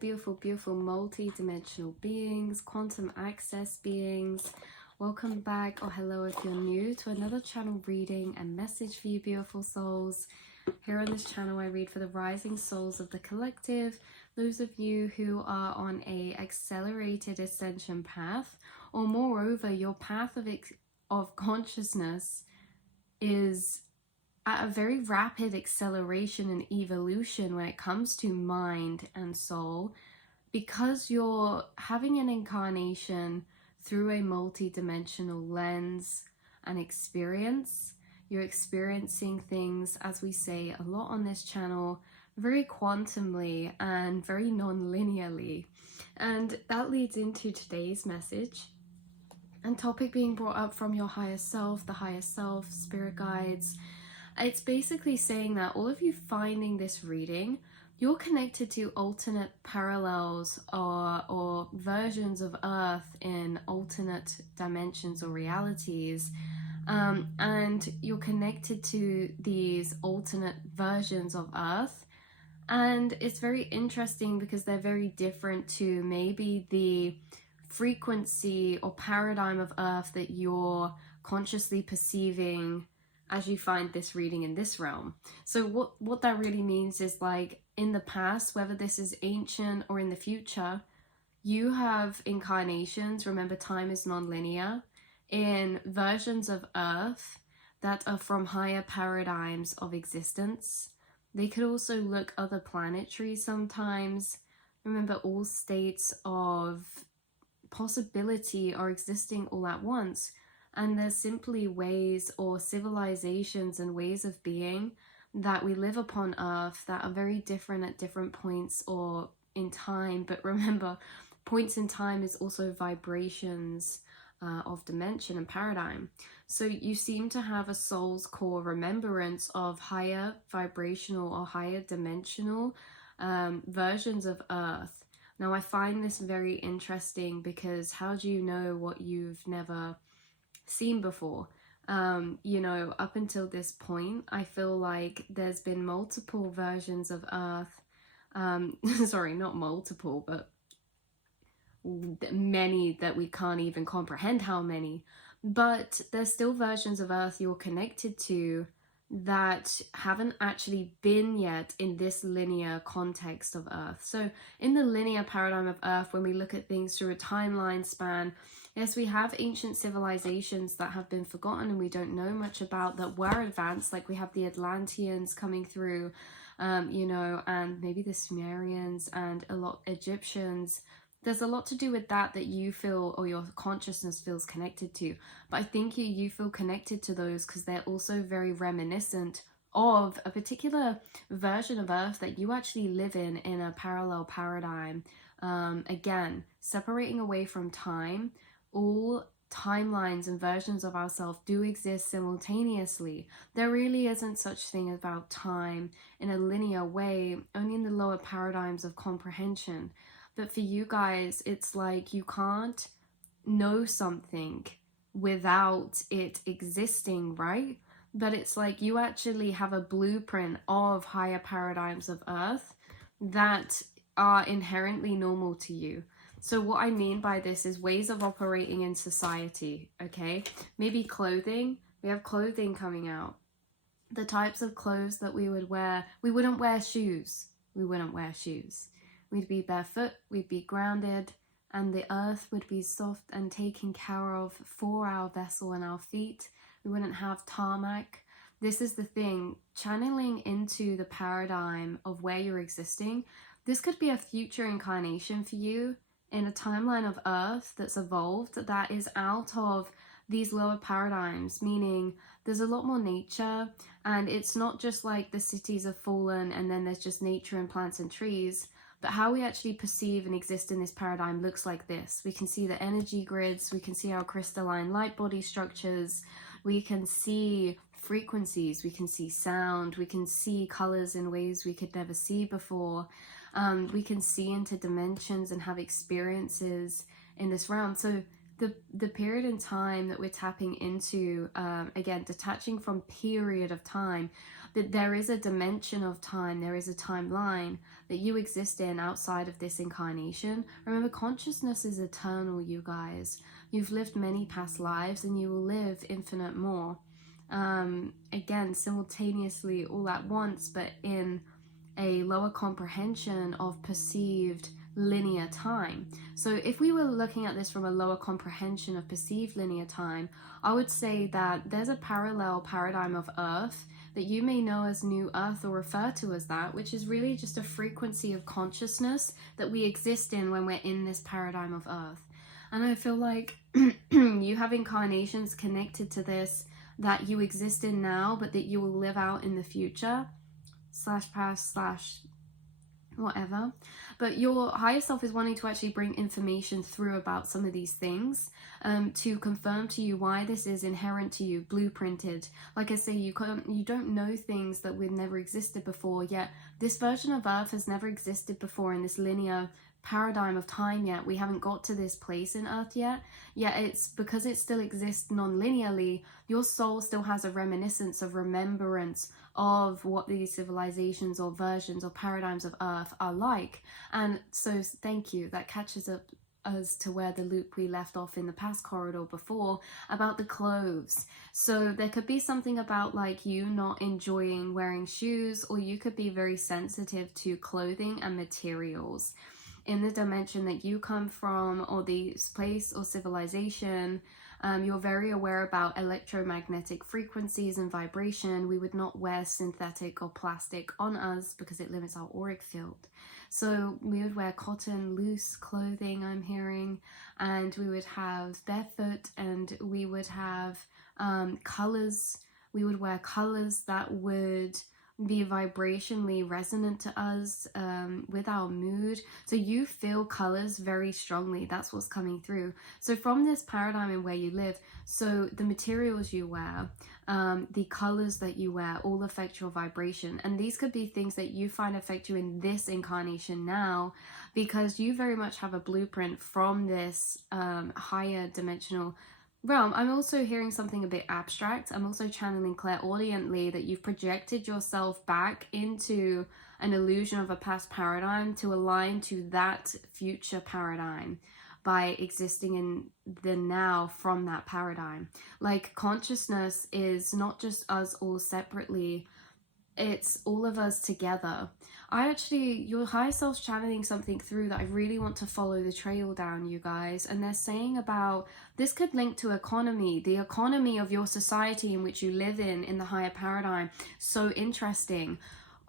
beautiful, beautiful multi-dimensional beings, quantum access beings. Welcome back, or hello if you're new, to another channel reading and message for you beautiful souls. Here on this channel I read for the rising souls of the collective, those of you who are on a accelerated ascension path, or moreover your path of consciousness is at a very rapid acceleration and evolution when it comes to mind and soul, because you're having an incarnation through a multi-dimensional lens and experience. You're experiencing things, as we say a lot on this channel, very quantumly and very non-linearly. And that leads into today's message and topic being brought up from your higher self, the higher self, spirit guides. It's basically saying that all of you finding this reading, you're connected to alternate parallels or versions of Earth in alternate dimensions or realities. And you're connected to these alternate versions of Earth. And it's very interesting because they're very different to maybe the frequency or paradigm of Earth that you're consciously perceiving as you find this reading in this realm. So what that really means is, like, in the past, whether this is ancient or in the future, you have incarnations, remember time is non-linear, in versions of Earth that are from higher paradigms of existence. They could also look other planetary sometimes. Remember, all states of possibility are existing all at once. And there's simply ways or civilizations and ways of being that we live upon Earth that are very different at different points or in time. But remember, points in time is also vibrations of dimension and paradigm. So you seem to have a soul's core remembrance of higher vibrational or higher dimensional versions of Earth. Now, I find this very interesting because how do you know what you've never seen before? You know, up until this point, I feel like there's been multiple versions of Earth. Sorry, not multiple, but many that we can't even comprehend how many. But there's still versions of Earth you're connected to that haven't actually been yet in this linear context of Earth. So in the linear paradigm of Earth, when we look at things through a timeline span, yes, we have ancient civilizations that have been forgotten and we don't know much about, that were advanced, like we have the Atlanteans coming through, you know, and maybe the Sumerians and a lot Egyptians. There's a lot to do with that you feel, or your consciousness feels connected to. But I think you feel connected to those because they're also very reminiscent of a particular version of Earth that you actually live in a parallel paradigm. Again, separating away from time, all timelines and versions of ourselves do exist simultaneously. There really isn't such thing about time in a linear way, only in the lower paradigms of comprehension. But for you guys, it's like you can't know something without it existing, right? But it's like you actually have a blueprint of higher paradigms of Earth that are inherently normal to you. So what I mean by this is ways of operating in society, okay? Maybe clothing. We have clothing coming out. The types of clothes that we would wear. We wouldn't wear shoes. We wouldn't wear shoes. We'd be barefoot, we'd be grounded, and the earth would be soft and taken care of for our vessel and our feet. We wouldn't have tarmac. This is the thing, channeling into the paradigm of where you're existing. This could be a future incarnation for you in a timeline of Earth that's evolved, that is out of these lower paradigms, meaning there's a lot more nature, and it's not just like the cities have fallen and then there's just nature and plants and trees. But how we actually perceive and exist in this paradigm looks like this. We can see the energy grids, we can see our crystalline light body structures, we can see frequencies, we can see sound, we can see colors in ways we could never see before. We can see into dimensions and have experiences in this realm. So the period in time that we're tapping into, again, detaching from period of time, that there is a dimension of time, there is a timeline that you exist in outside of this incarnation. Remember, consciousness is eternal, you guys. You've lived many past lives and you will live infinite more. Again, simultaneously, all at once, but in a lower comprehension of perceived linear time. So if we were looking at this from a lower comprehension of perceived linear time, I would say that there's a parallel paradigm of Earth that you may know as New Earth or refer to as that, which is really just a frequency of consciousness that we exist in when we're in this paradigm of Earth. And I feel like you have incarnations connected to this that you exist in now, but that you will live out in the future, / past / whatever. But your higher self is wanting to actually bring information through about some of these things, to confirm to you why this is inherent to you, blueprinted. Like I say, you don't know things that we've never existed before, yet this version of Earth has never existed before in this linear paradigm of time yet. We haven't got to this place in Earth yet it's because it still exists non-linearly. Your soul still has a reminiscence of remembrance of what these civilizations or versions or paradigms of Earth are like. And so thank you, that catches up us to where the loop we left off in the past corridor before about the clothes. So there could be something about like you not enjoying wearing shoes, or you could be very sensitive to clothing and materials in the dimension that you come from, or the place or civilization. You're very aware about electromagnetic frequencies and vibration. We would not wear synthetic or plastic on us because it limits our auric field. So we would wear cotton, loose clothing, I'm hearing, and we would have barefoot, and we would have colors. We would wear colors that would be vibrationally resonant to us with our mood. So you feel colors very strongly. That's what's coming through. So from this paradigm in where you live, so the materials you wear, the colors that you wear, all affect your vibration. And these could be things that you find affect you in this incarnation now, because you very much have a blueprint from this higher dimensional realm. I'm also hearing something a bit abstract. I'm also channeling clairaudiently that you've projected yourself back into an illusion of a past paradigm to align to that future paradigm by existing in the now from that paradigm. Like, consciousness is not just us all separately, it's all of us together. Your higher self's channeling something through that I really want to follow the trail down, you guys. And they're saying about, this could link to economy, the economy of your society in which you live in the higher paradigm. So interesting.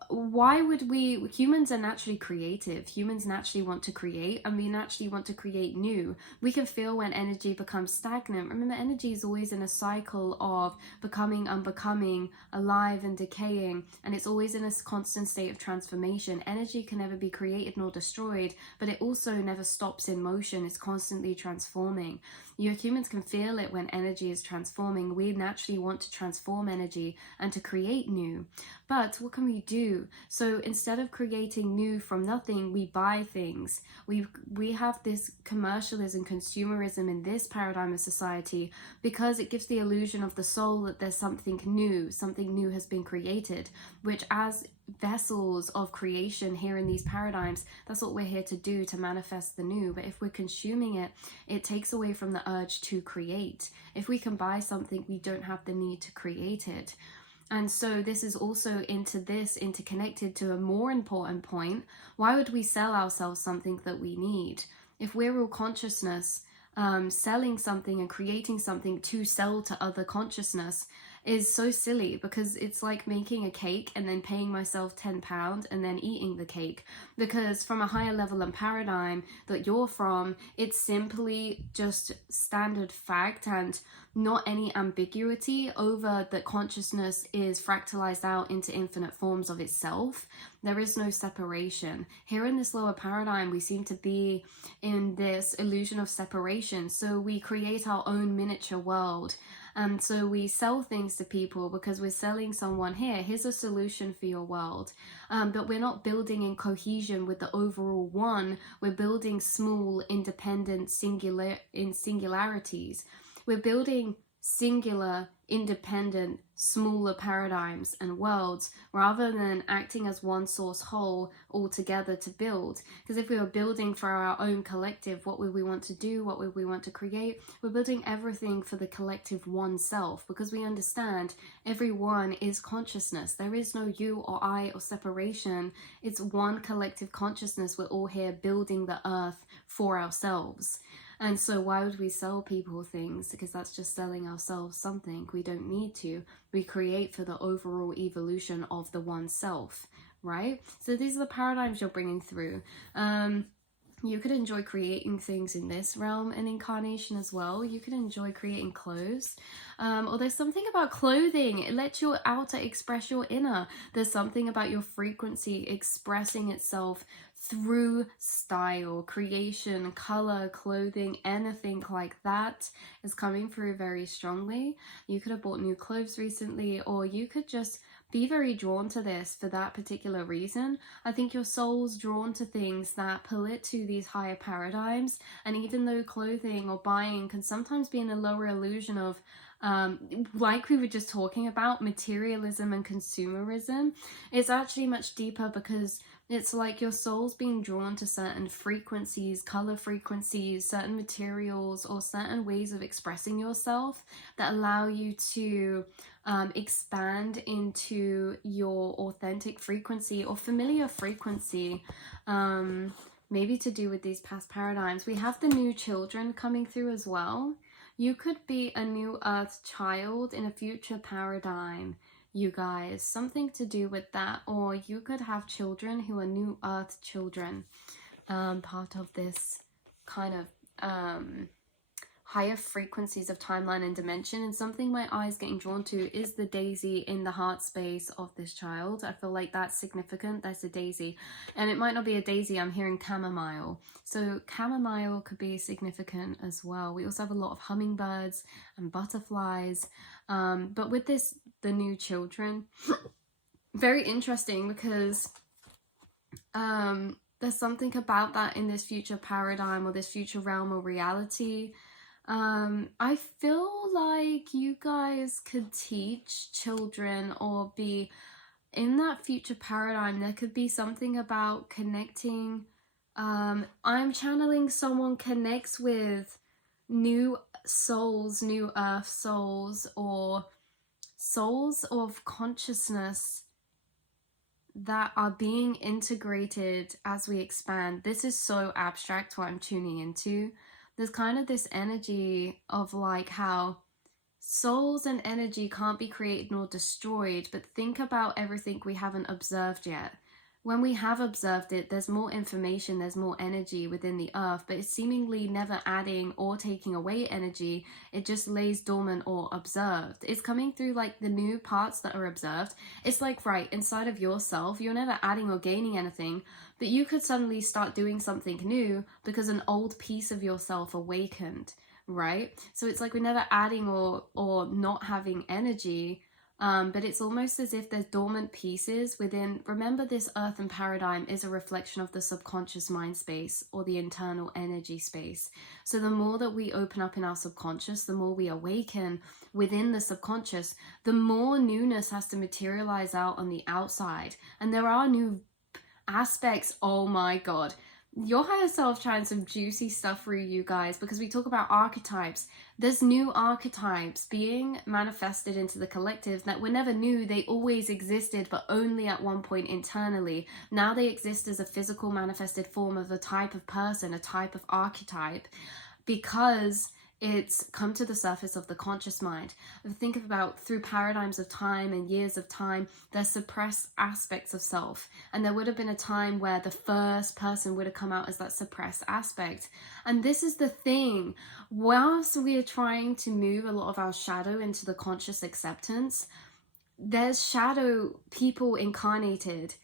Why would humans are naturally creative. Humans naturally want to create, and we naturally want to create new. We can feel when energy becomes stagnant. Remember, energy is always in a cycle of becoming, unbecoming, alive and decaying, and it's always in a constant state of transformation. Energy can never be created nor destroyed, but it also never stops in motion. It's constantly transforming. You humans can feel it when energy is transforming. We naturally want to transform energy and to create new. But what can we do? So instead of creating new from nothing, we buy things. We have this commercialism, consumerism in this paradigm of society, because it gives the illusion of the soul that there's something new has been created, which as vessels of creation here in these paradigms, that's what we're here to do, to manifest the new. But if we're consuming it, it takes away from the urge to create. If we can buy something, we don't have the need to create it. And so this is also interconnected to a more important point. Why would we sell ourselves something that we need? If we're all consciousness, selling something and creating something to sell to other consciousness is so silly, because it's like making a cake and then paying myself £10 and then eating the cake. Because from a higher level and paradigm that you're from, it's simply just standard fact and not any ambiguity over that consciousness is fractalized out into infinite forms of itself. There is no separation. Here in this lower paradigm, we seem to be in this illusion of separation. So we create our own miniature world. And so we sell things to people because we're selling someone, here's a solution for your world. But we're not building in cohesion with the overall one. We're building small, independent singularities. We're building singular, independent, smaller paradigms and worlds, rather than acting as one source whole all together to build. Because if we were building for our own collective, what would we want to do? What would we want to create? We're building everything for the collective oneself, because we understand everyone is consciousness. There is no you or I or separation. It's one collective consciousness. We're all here building the earth for ourselves. And so why would we sell people things? Because that's just selling ourselves something. We don't need to. We create for the overall evolution of the one self, right? So these are the paradigms you're bringing through. You could enjoy creating things in this realm and incarnation as well. You could enjoy creating clothes. Or there's something about clothing. It lets your outer express your inner. There's something about your frequency expressing itself through style, creation, color, clothing, anything like that is coming through very strongly. You could have bought new clothes recently, or you could just be very drawn to this for that particular reason. I think your soul's drawn to things that pull it to these higher paradigms. And even though clothing or buying can sometimes be in a lower illusion of, like we were just talking about, materialism and consumerism, it's actually much deeper, because it's like your soul's being drawn to certain frequencies, color frequencies, certain materials, or certain ways of expressing yourself that allow you to expand into your authentic frequency or familiar frequency, maybe to do with these past paradigms. We have the new children coming through as well. You could be a new earth child in a future paradigm, you guys, something to do with that. Or you could have children who are new earth children, part of this kind of higher frequencies of timeline and dimension. And something my eyes getting drawn to is the daisy in the heart space of this child. I feel like that's significant. That's a daisy, and it might not be a daisy. I'm hearing chamomile, so chamomile could be significant as well. We also have a lot of hummingbirds and butterflies, but with this, the new children, very interesting, because there's something about that in this future paradigm or this future realm or reality. I feel like you guys could teach children, or be in that future paradigm. There could be something about connecting. I'm channeling someone connects with new souls, new earth souls, or souls of consciousness that are being integrated as we expand. This is so abstract what I'm tuning into. There's kind of this energy of like how souls and energy can't be created nor destroyed, but think about everything we haven't observed yet. When we have observed it, there's more information, there's more energy within the earth, but it's seemingly never adding or taking away energy. It just lays dormant or observed. It's coming through like the new parts that are observed. It's like, right, inside of yourself, you're never adding or gaining anything, but you could suddenly start doing something new because an old piece of yourself awakened, right? So it's like we're never adding or not having energy. But it's almost as if there's dormant pieces within. Remember, this earthen paradigm is a reflection of the subconscious mind space, or the internal energy space. So the more that we open up in our subconscious, the more we awaken within the subconscious, the more newness has to materialize out on the outside. And there are new aspects. Oh my God. Your higher self trying some juicy stuff for you guys, because we talk about archetypes. There's new archetypes being manifested into the collective that were never new. They always existed, but only at one point internally. Now they exist as a physical manifested form of a type of person, a type of archetype, because it's come to the surface of the conscious mind. Think about through paradigms of time and years of time, there's suppressed aspects of self. And there would have been a time where the first person would have come out as that suppressed aspect. And this is the thing. Whilst we are trying to move a lot of our shadow into the conscious acceptance, there's shadow people incarnated.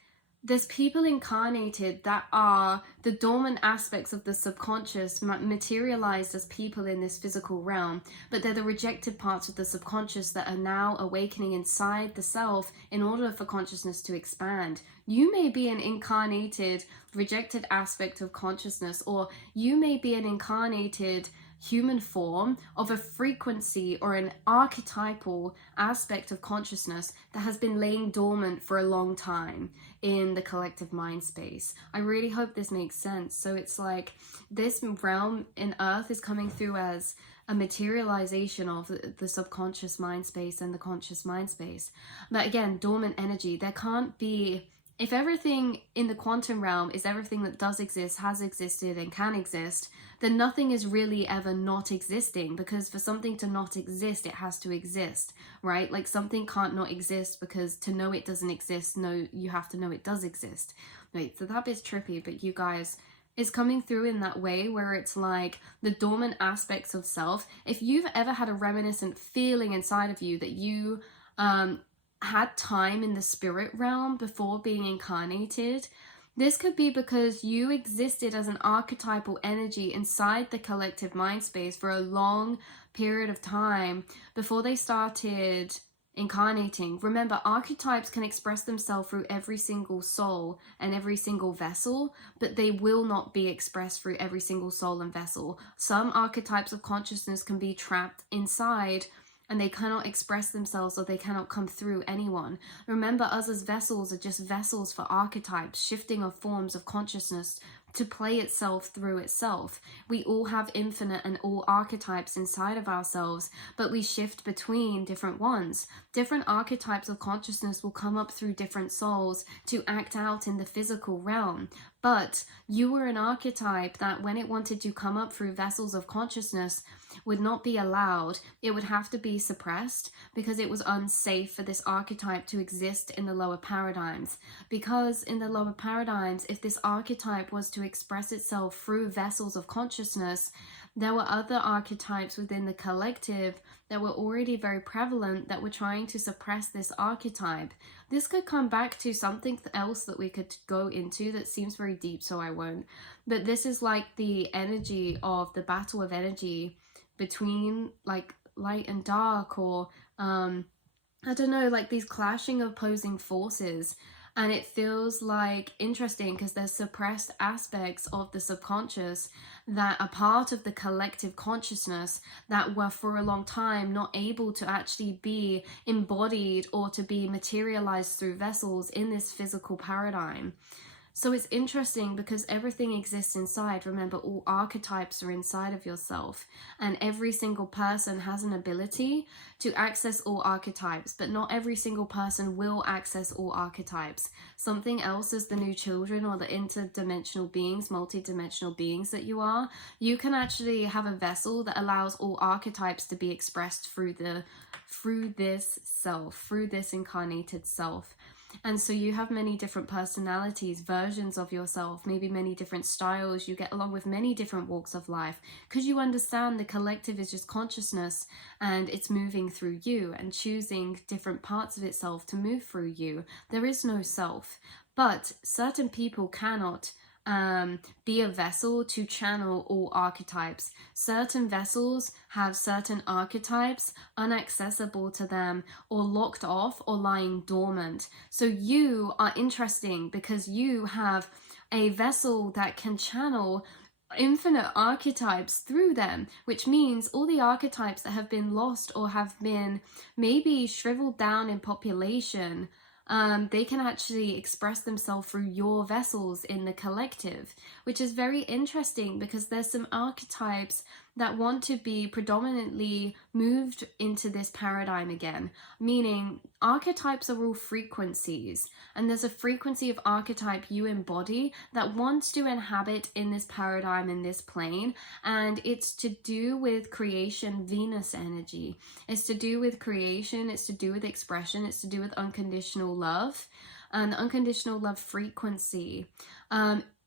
There's people incarnated that are the dormant aspects of the subconscious materialized as people in this physical realm, but they're the rejected parts of the subconscious that are now awakening inside the self in order for consciousness to expand. You may be an incarnated, rejected aspect of consciousness, or you may be an incarnated human form of a frequency or an archetypal aspect of consciousness that has been laying dormant for a long time in the collective mind space. I really hope this makes sense. So it's like this realm in Earth is coming through as a materialization of the subconscious mind space and the conscious mind space. But again, dormant energy, there can't be, if everything in the quantum realm is everything that does exist, has existed, and can exist, then nothing is really ever not existing, because for something to not exist, it has to exist, right? Like something can't not exist, because to know it doesn't exist, no, you have to know it does exist. Right, so that bit's trippy, but you guys, it's coming through in that way where it's like the dormant aspects of self. If you've ever had a reminiscent feeling inside of you that you had time in the spirit realm before being incarnated, this could be because you existed as an archetypal energy inside the collective mind space for a long period of time before they started incarnating. Remember, archetypes can express themselves through every single soul and every single vessel, but they will not be expressed through every single soul and vessel. Some archetypes of consciousness can be trapped inside and they cannot express themselves, or they cannot come through anyone. Remember, us as vessels are just vessels for archetypes, shifting of forms of consciousness to play itself through itself. We all have infinite and all archetypes inside of ourselves, but we shift between different ones. Different archetypes of consciousness will come up through different souls to act out in the physical realm. But you were an archetype that when it wanted to come up through vessels of consciousness would not be allowed. It would have to be suppressed because it was unsafe for this archetype to exist in the lower paradigms. Because in the lower paradigms, if this archetype was to express itself through vessels of consciousness, there were other archetypes within the collective that were already very prevalent that were trying to suppress this archetype. This could come back to something else that we could go into that seems very deep, so I won't. But this is like the energy of the battle of energy between like light and dark, or I don't know, like these clashing opposing forces. And it feels like interesting because there's suppressed aspects of the subconscious that are part of the collective consciousness that were for a long time not able to actually be embodied or to be materialized through vessels in this physical paradigm. So it's interesting because everything exists inside. Remember, all archetypes are inside of yourself, and every single person has an ability to access all archetypes, but not every single person will access all archetypes. Something else is the new children or the interdimensional beings, multidimensional beings that you are. You can actually have a vessel that allows all archetypes to be expressed through this self, through this incarnated self. And so you have many different personalities, versions of yourself, maybe many different styles. You get along with many different walks of life because you understand the collective is just consciousness and it's moving through you and choosing different parts of itself to move through you. There is no self, but certain people cannot be a vessel to channel all archetypes. Certain vessels have certain archetypes inaccessible to them, or locked off, or lying dormant. So you are interesting because you have a vessel that can channel infinite archetypes through them, which means all the archetypes that have been lost or have been maybe shriveled down in population, they can actually express themselves through your vessels in the collective, which is very interesting because there's some archetypes that want to be predominantly moved into this paradigm again, meaning archetypes are all frequencies, and there's a frequency of archetype you embody that wants to inhabit in this paradigm, in this plane, and it's to do with creation, Venus energy. It's to do with creation, it's to do with expression, it's to do with unconditional love, and unconditional love frequency,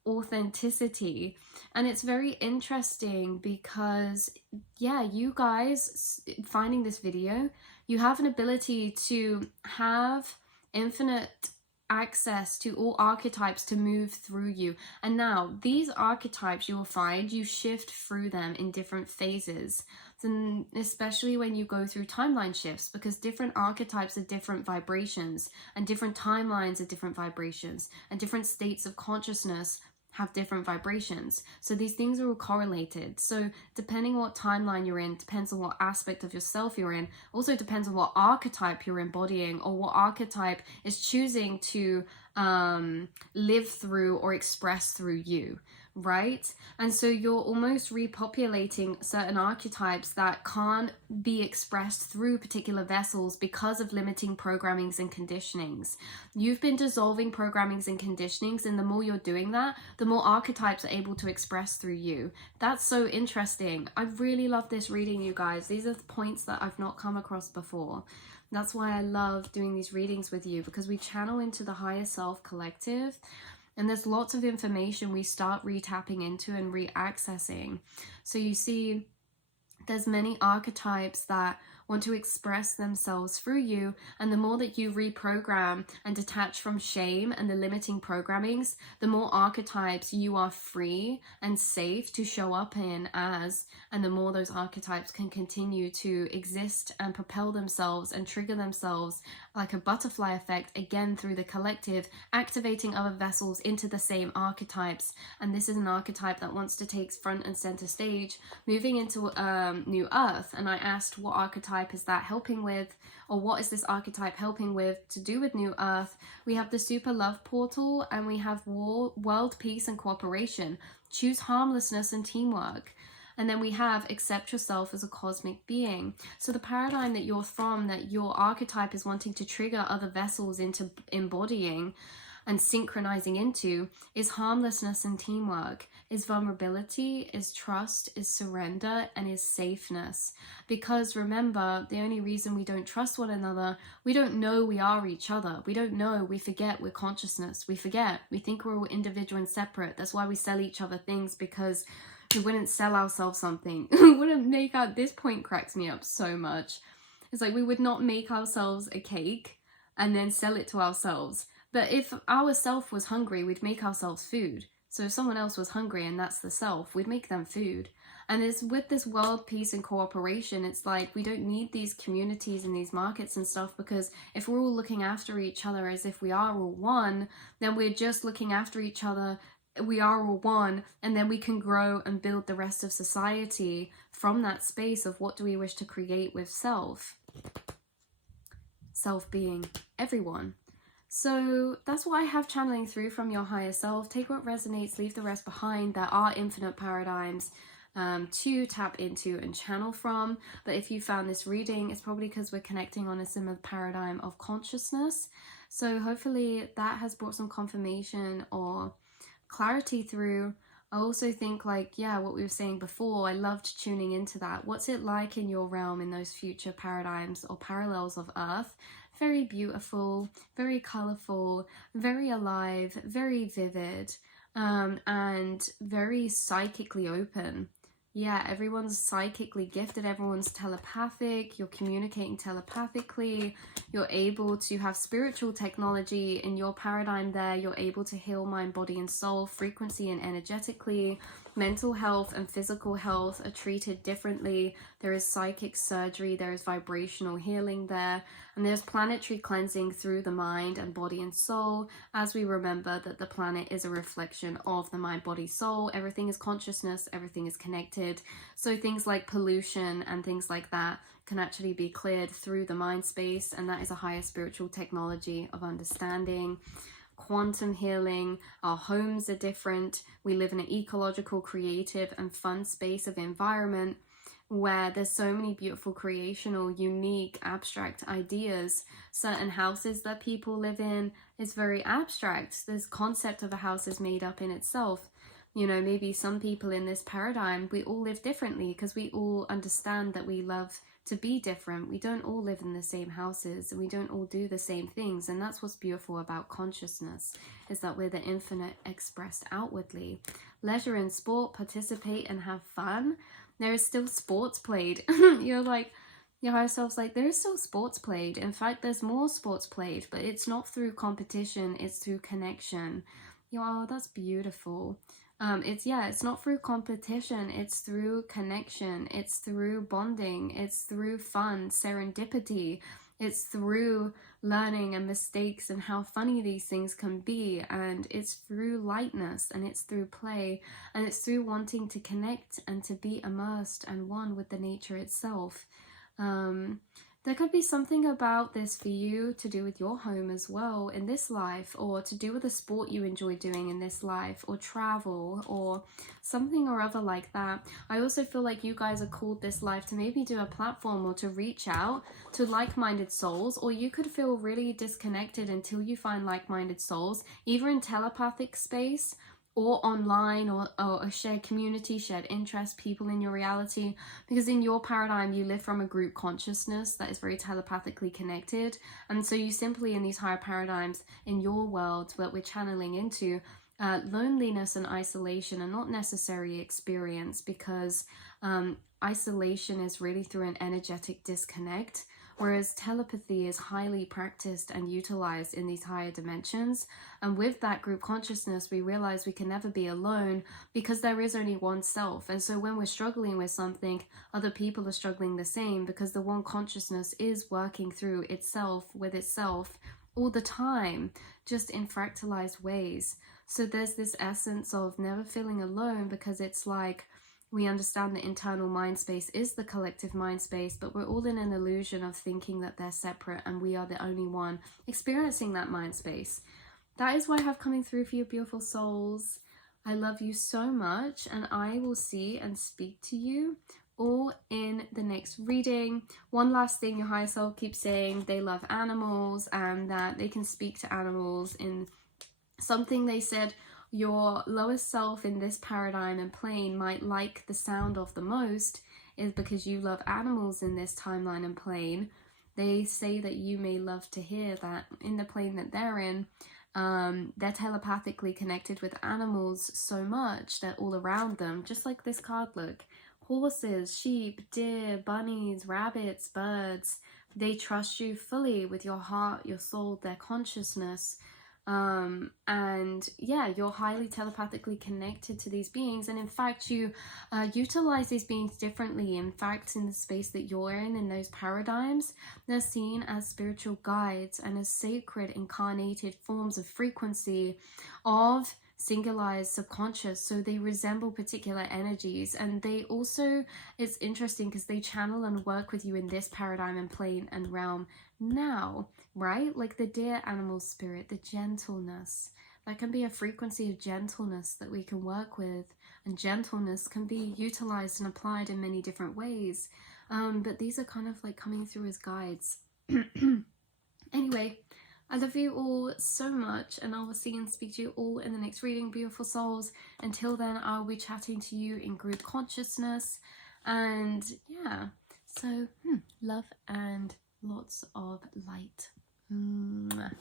authenticity. And it's very interesting because you guys finding this video, you have an ability to have infinite access to all archetypes to move through you. And now these archetypes, you will find you shift through them in different phases, and especially when you go through timeline shifts, because different archetypes are different vibrations, and different timelines are different vibrations, and different states of consciousness have different vibrations. So these things are all correlated. So depending on what timeline you're in, depends on what aspect of yourself you're in, also depends on what archetype you're embodying, or what archetype is choosing to live through or express through you, right? And so you're almost repopulating certain archetypes that can't be expressed through particular vessels because of limiting programmings and conditionings. You've been dissolving programmings and conditionings, and the more you're doing that, the more archetypes are able to express through you. That's so interesting. I really love this reading, you guys. These are the points that I've not come across before. That's why I love doing these readings with you, because we channel into the higher self collective, and there's lots of information we start re-tapping into and re-accessing. So you see, there's many archetypes that want to express themselves through you, and the more that you reprogram and detach from shame and the limiting programmings, the more archetypes you are free and safe to show up in as, and the more those archetypes can continue to exist and propel themselves and trigger themselves like a butterfly effect, again through the collective, activating other vessels into the same archetypes. And this is an archetype that wants to take front and center stage, moving into new earth. And I asked, what archetype is that helping with, or what is this archetype helping with to do with new earth? We have the super love portal, and we have world peace and cooperation. Choose harmlessness and teamwork. And then we have accept yourself as a cosmic being. So the paradigm that you're from, that your archetype is wanting to trigger other vessels into embodying and synchronizing into, is harmlessness and teamwork, is vulnerability, is trust, is surrender, and is safeness. Because remember, the only reason we don't trust one another, we don't know we are each other. We don't know, we forget we're consciousness. We forget, we think we're all individual and separate. That's why we sell each other things, because we wouldn't sell ourselves something. We wouldn't make out, this point cracks me up so much. It's like we would not make ourselves a cake and then sell it to ourselves. But if our self was hungry, we'd make ourselves food. So if someone else was hungry and that's the self, we'd make them food. And it's with this world peace and cooperation, it's like we don't need these communities and these markets and stuff, because if we're all looking after each other as if we are all one, then we're just looking after each other. We are all one, and then we can grow and build the rest of society from that space of what do we wish to create with self. Self being everyone. So that's what I have channeling through from your higher self. Take what resonates, leave the rest behind. There are infinite paradigms to tap into and channel from. But if you found this reading, it's probably because we're connecting on a similar paradigm of consciousness. So hopefully that has brought some confirmation or clarity through. I also think, like, yeah, what we were saying before, I loved tuning into that. What's it like in your realm in those future paradigms or parallels of Earth? Very beautiful, very colorful, very alive, very vivid, and very psychically open. Yeah, everyone's psychically gifted, everyone's telepathic, you're communicating telepathically, you're able to have spiritual technology in your paradigm there, you're able to heal mind, body, and soul, frequency and energetically. Mental health and physical health are treated differently. There is psychic surgery, there is vibrational healing there, and there's planetary cleansing through the mind and body and soul, as we remember that the planet is a reflection of the mind, body, soul. Everything is consciousness, everything is connected. So things like pollution and things like that can actually be cleared through the mind space, and that is a higher spiritual technology of understanding. Quantum healing, our homes are different. We live in an ecological, creative, and fun space of environment where there's so many beautiful, creational, unique, abstract ideas. Certain houses that people live in is very abstract. This concept of a house is made up in itself. You know, maybe some people in this paradigm, we all live differently because we all understand that we love to be different. We don't all live in the same houses, and we don't all do the same things. And that's what's beautiful about consciousness, is that we're the infinite expressed outwardly. Leisure and sport, participate and have fun. There is still sports played. You're like, your higher self's like, there is still sports played. In fact, there's more sports played, but it's not through competition, it's through connection. Oh, that's beautiful. It's not through competition, it's through connection, it's through bonding, it's through fun, serendipity, it's through learning and mistakes and how funny these things can be. And it's through lightness, and it's through play, and it's through wanting to connect and to be immersed and one with the nature itself. There could be something about this for you to do with your home as well in this life, or to do with a sport you enjoy doing in this life, or travel, or something or other like that. I also feel like you guys are called this life to maybe do a platform or to reach out to like-minded souls, or you could feel really disconnected until you find like-minded souls, either in telepathic space or online, or a shared community, shared interest, people in your reality, because in your paradigm you live from a group consciousness that is very telepathically connected. And so you simply, in these higher paradigms in your world that we're channeling into, loneliness and isolation are not necessary experience, because isolation is really through an energetic disconnect, whereas telepathy is highly practiced and utilized in these higher dimensions. And with that group consciousness, we realize we can never be alone, because there is only one self. And so when we're struggling with something, other people are struggling the same, because the one consciousness is working through itself with itself all the time, just in fractalized ways. So there's this essence of never feeling alone, because it's like, we understand the internal mind space is the collective mind space, but we're all in an illusion of thinking that they're separate and we are the only one experiencing that mind space. That is what I have coming through for you, beautiful souls. I love you so much, and I will see and speak to you all in the next reading. One last thing, your higher self keeps saying they love animals and that they can speak to animals. In something they said, your lowest self in this paradigm and plane might like the sound of the most is because you love animals in this timeline and plane. They say that you may love to hear that in the plane that they're in. They're telepathically connected with animals so much that all around them, just like this card, look, horses, sheep, deer, bunnies, rabbits, birds, they trust you fully with your heart, your soul, their consciousness. And yeah, you're highly telepathically connected to these beings, and in fact you utilize these beings differently. In fact, in the space that you're in those paradigms, they're seen as spiritual guides and as sacred incarnated forms of frequency of singularized subconscious. So they resemble particular energies, and they also, it's interesting because they channel and work with you in this paradigm and plane and realm now, right? Like the deer animal spirit, the gentleness, that can be a frequency of gentleness that we can work with, and gentleness can be utilized and applied in many different ways, but these are kind of like coming through as guides. Anyway, I love you all so much, and I will see and speak to you all in the next reading, beautiful souls. Until then, I'll be chatting to you in group consciousness, and yeah, so love and lots of light. Mwah.